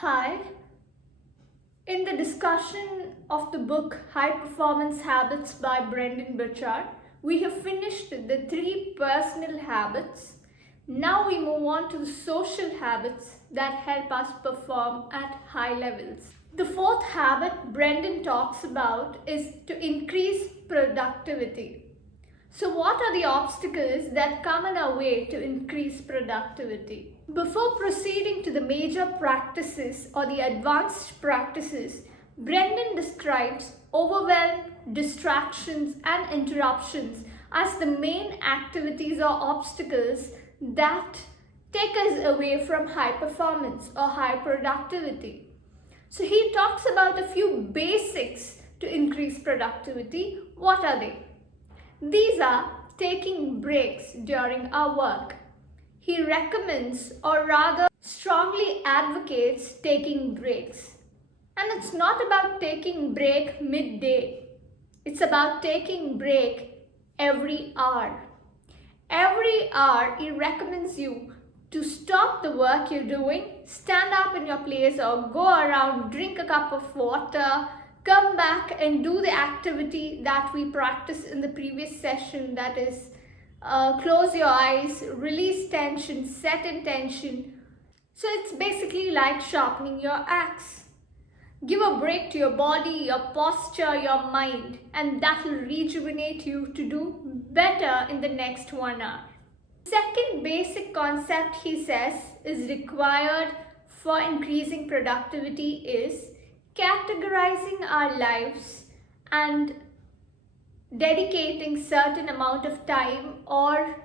Hi. In the discussion of the book High Performance Habits by Brendon Burchard, we have finished the 3 personal habits. Now we move on to the social habits that help us perform at high levels. The 4th habit Brendon talks about is to increase productivity. So what are the obstacles that come in our way to increase productivity? Before proceeding to the major practices or the advanced practices, Brendon describes overwhelm, distractions and interruptions as the main activities or obstacles that take us away from high performance or high productivity. So he talks about a few basics to increase productivity. What are they? These are taking breaks during our work. He recommends, or rather strongly advocates, taking breaks. And it's not about taking break midday. It's about taking break every hour. Every hour he recommends you to stop the work you're doing, stand up in your place or go around, drink a cup of water, come back and do the activity that we practiced in the previous session, that is close your eyes, release tension, set intention. So it's basically like sharpening your axe. Give a break to your body, your posture, your mind, and that will rejuvenate you to do better in the next 1 hour. Second basic concept he says is required for increasing productivity is categorizing our lives and dedicating certain amount of time or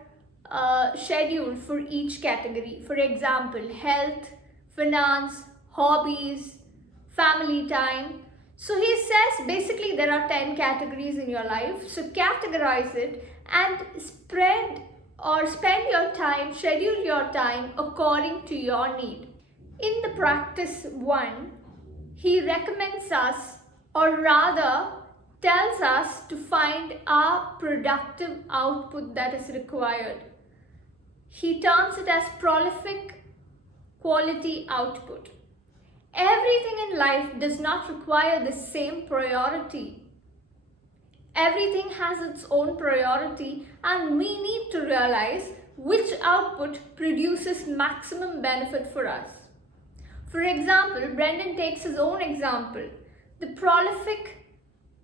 schedule for each category. For example, health, finance, hobbies, family time. So he says basically there are 10 categories in your life. So categorize it and spend your time, schedule your time according to your need. In the practice 1, he recommends us, or rather tells us, to find our productive output that is required. He terms it as prolific quality output. Everything in life does not require the same priority. Everything has its own priority, and we need to realize which output produces maximum benefit for us. For example, Brendon takes his own example. The prolific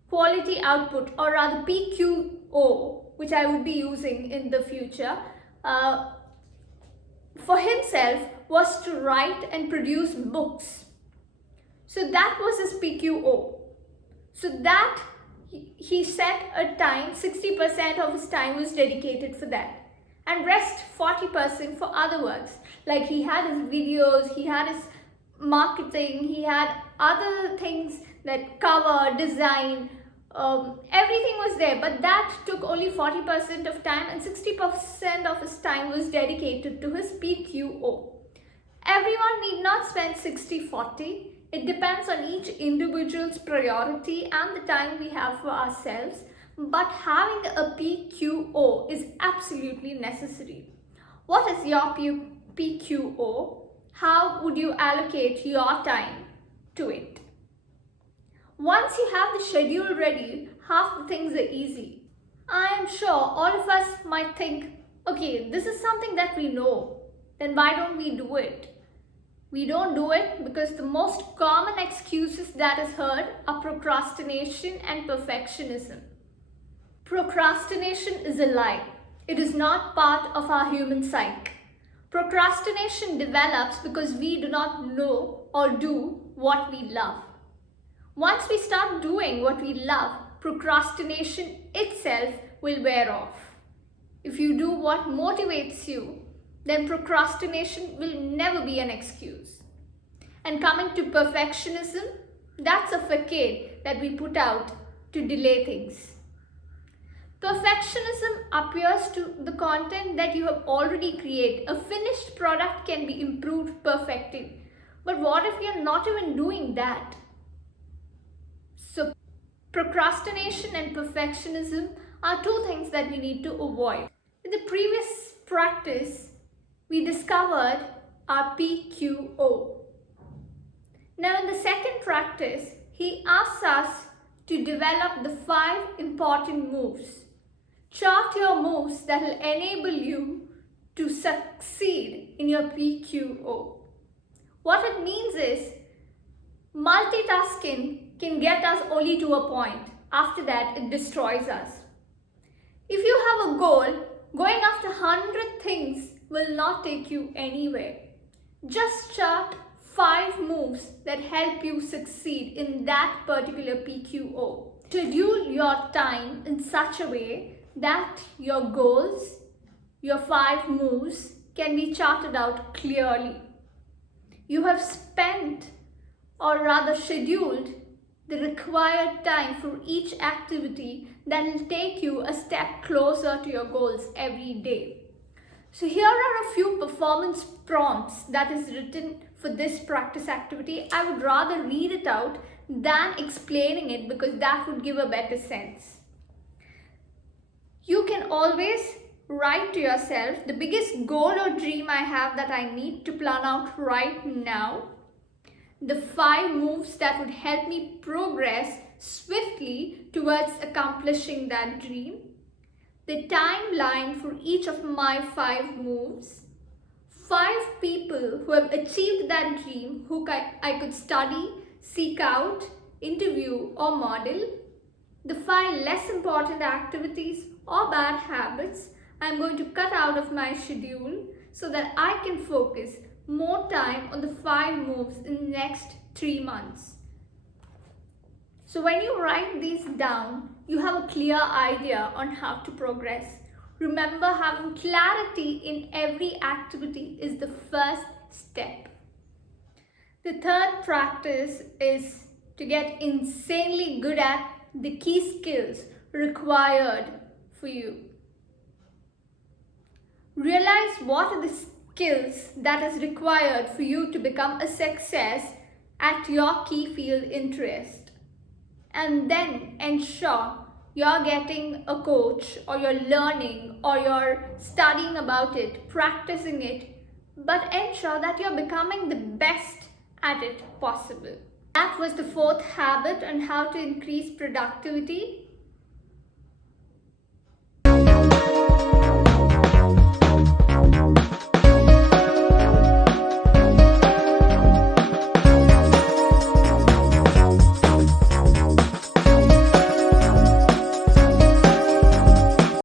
quality output, or rather PQO, which I would be using in the future, for himself was to write and produce books. So that was his PQO. So that he set a time, 60% of his time was dedicated for that. And rest 40% for other works. Like he had his videos, he had his marketing, he had other things that cover, design, everything was there, but that took only 40% of time and 60% of his time was dedicated to his PQO. Everyone need not spend 60-40. It depends on each individual's priority and the time we have for ourselves, but having a PQO is absolutely necessary. What is your PQO? How would you allocate your time to it? Once you have the schedule ready, half the things are easy. I am sure all of us might think, okay, this is something that we know, then why don't we do it? We don't do it because the most common excuses that is heard are procrastination and perfectionism. Procrastination is a lie. It is not part of our human psyche. Procrastination develops because we do not know or do what we love. Once we start doing what we love, procrastination itself will wear off. If you do what motivates you, then procrastination will never be an excuse. And coming to perfectionism, that's a facade that we put out to delay things. Perfectionism appears to the content that you have already created. A finished product can be improved, perfected. But what if you're not even doing that? So procrastination and perfectionism are 2 things that we need to avoid. In the previous practice, we discovered our PQO. Now, in the second practice, he asks us to develop the 5 important moves. Chart your moves that will enable you to succeed in your PQO. What it means is, multitasking can get us only to a point. After that, it destroys us. If you have a goal, going after 100 things will not take you anywhere. Just chart 5 moves that help you succeed in that particular PQO. Schedule your time in such a way that your goals, your 5 moves can be charted out clearly. You have spent, or rather scheduled, the required time for each activity that will take you a step closer to your goals every day. So here are a few performance prompts that is written for this practice activity. I would rather read it out than explaining it because that would give a better sense. You can always write to yourself, the biggest goal or dream I have that I need to plan out right now, the 5 moves that would help me progress swiftly towards accomplishing that dream, the timeline for each of my 5 moves, 5 people who have achieved that dream who I could study, seek out, interview or model, the 5 less important activities or bad habits I'm going to cut out of my schedule so that I can focus more time on the 5 moves in the next 3 months. So when you write these down, you have a clear idea on how to progress. Remember, having clarity in every activity is the first step. The third practice is to get insanely good at the key skills required for you. Realize what are the skills that is required for you to become a success at your key field interest, and then ensure you're getting a coach or you're learning or you're studying about it, practicing it, but ensure that you're becoming the best at it possible. That was the 4th habit on how to increase productivity.